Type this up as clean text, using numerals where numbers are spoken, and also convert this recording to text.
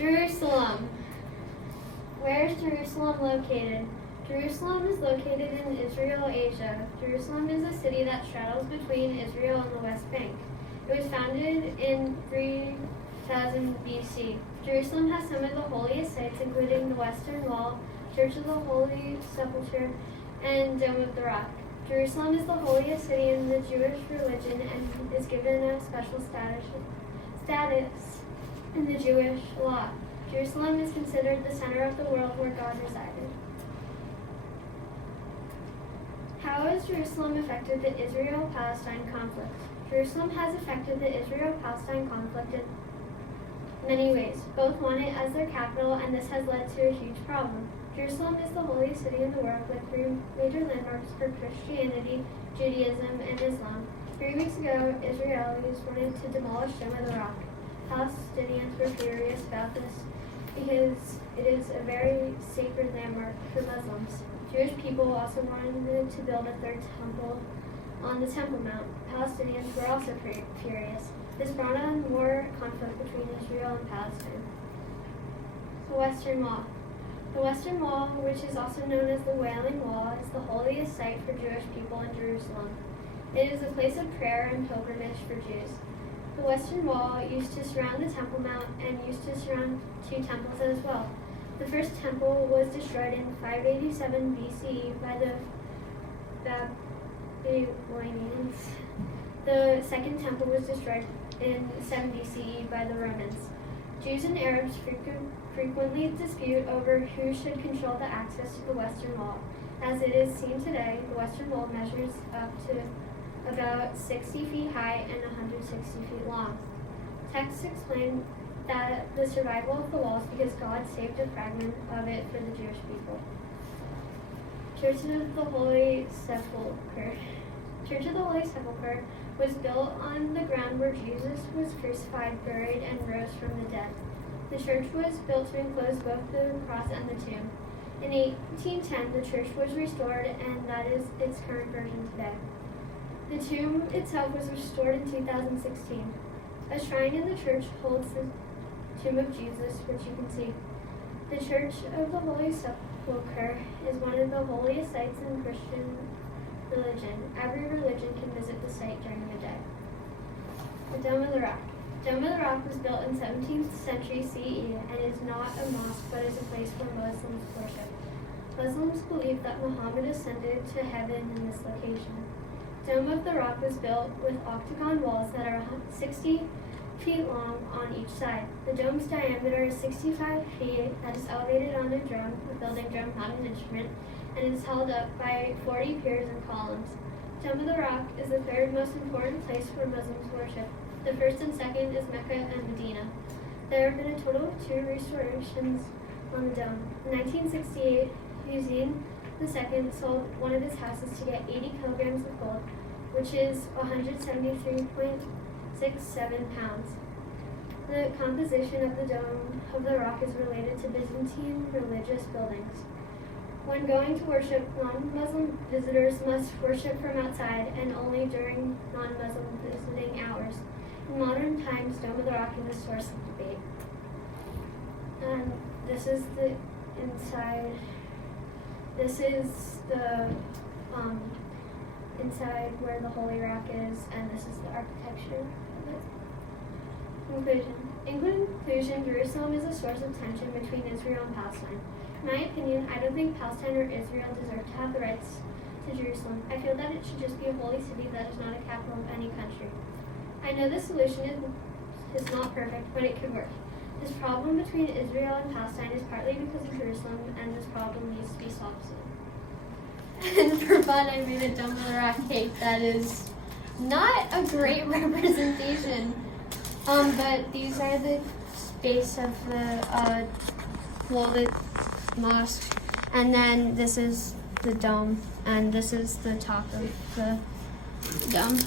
Jerusalem. Where is Jerusalem located? Jerusalem is located in Israel, Asia. Jerusalem is a city that straddles between Israel and the West Bank. It was founded in 3000 BC. Jerusalem has some of the holiest sites, including the Western Wall, Church of the Holy Sepulchre, and Dome of the Rock. Jerusalem is the holiest city in the Jewish religion and is given a special status in the Jewish law. Jerusalem is considered the center of the world where God resided. How has Jerusalem affected the Israel-Palestine conflict? Jerusalem has affected the Israel-Palestine conflict in many ways. Both want it as their capital, and this has led to a huge problem. Jerusalem is the holiest city in the world with 3 major landmarks for Christianity, Judaism, and Islam. 3 weeks ago, Israelis wanted to demolish Dome of the Rock. Palestinians were furious about this because it is a very sacred landmark for Muslims. Jewish people also wanted to build a 3rd temple on the Temple Mount. Palestinians were also furious. This brought on more conflict between Israel and Palestine. The Western Wall. The Western Wall, which is also known as the Wailing Wall, is the holiest site for Jewish people in Jerusalem. It is a place of prayer and pilgrimage for Jews. The Western Wall used to surround the Temple Mount and used to surround 2 temples as well. The first temple was destroyed in 587 BCE by the Babylonians. The second temple was destroyed in 70 CE by the Romans. Jews and Arabs frequently dispute over who should control the access to the Western Wall. As it is seen today, the Western Wall measures up to about 60 feet high and 160 feet long. Texts explain that the survival of the wall is because God saved a fragment of it for the Jewish people. Church of the Holy Sepulchre. Church of the Holy Sepulchre was built on the ground where Jesus was crucified, buried, and rose from the dead. The church was built to enclose both the cross and the tomb. In 1810, the church was restored, and that is its current version today. The tomb itself was restored in 2016. A shrine in the church holds the tomb of Jesus, which you can see. The Church of the Holy Sepulchre is one of the holiest sites in Christian religion. Every religion can visit the site during the day. The Dome of the Rock. Dome of the Rock was built in 17th century CE and is not a mosque but is a place where Muslims worship. Muslims believe that Muhammad ascended to heaven in this location. Dome of the Rock was built with octagon walls that are 60 feet long on each side. The dome's diameter is 65 feet that is elevated on a drum, a building drum, not an instrument, and is held up by 40 piers and columns. Dome of the Rock is the 3rd most important place where Muslims worship. The 1st and 2nd is Mecca and Medina. There have been a total of 2 restorations on the dome. In 1968, Hussein II sold one of his houses to get 80 kilograms of gold, which is 173.67 pounds. The composition of the Dome of the Rock is related to Byzantine religious buildings. When going to worship, non-Muslim visitors must worship from outside and only during non-Muslim visiting hours. In modern times, Dome of the Rock is a source of debate. And this is the inside. This is the inside where the Holy Rock is, and this is the architecture of it. In conclusion, Jerusalem is a source of tension between Israel and Palestine. In my opinion, I don't think Palestine or Israel deserve to have the rights to Jerusalem. I feel that it should just be a holy city that is not a capital of any country. I know the solution is not perfect, but it could work. This problem between Israel and Palestine is partly because of Jerusalem, and this problem needs to be solved soon. And for fun, I made a Dome of the Rock cake that is not a great representation. But these are the base of the mosque, and then this is the dome, and this is the top of the dome.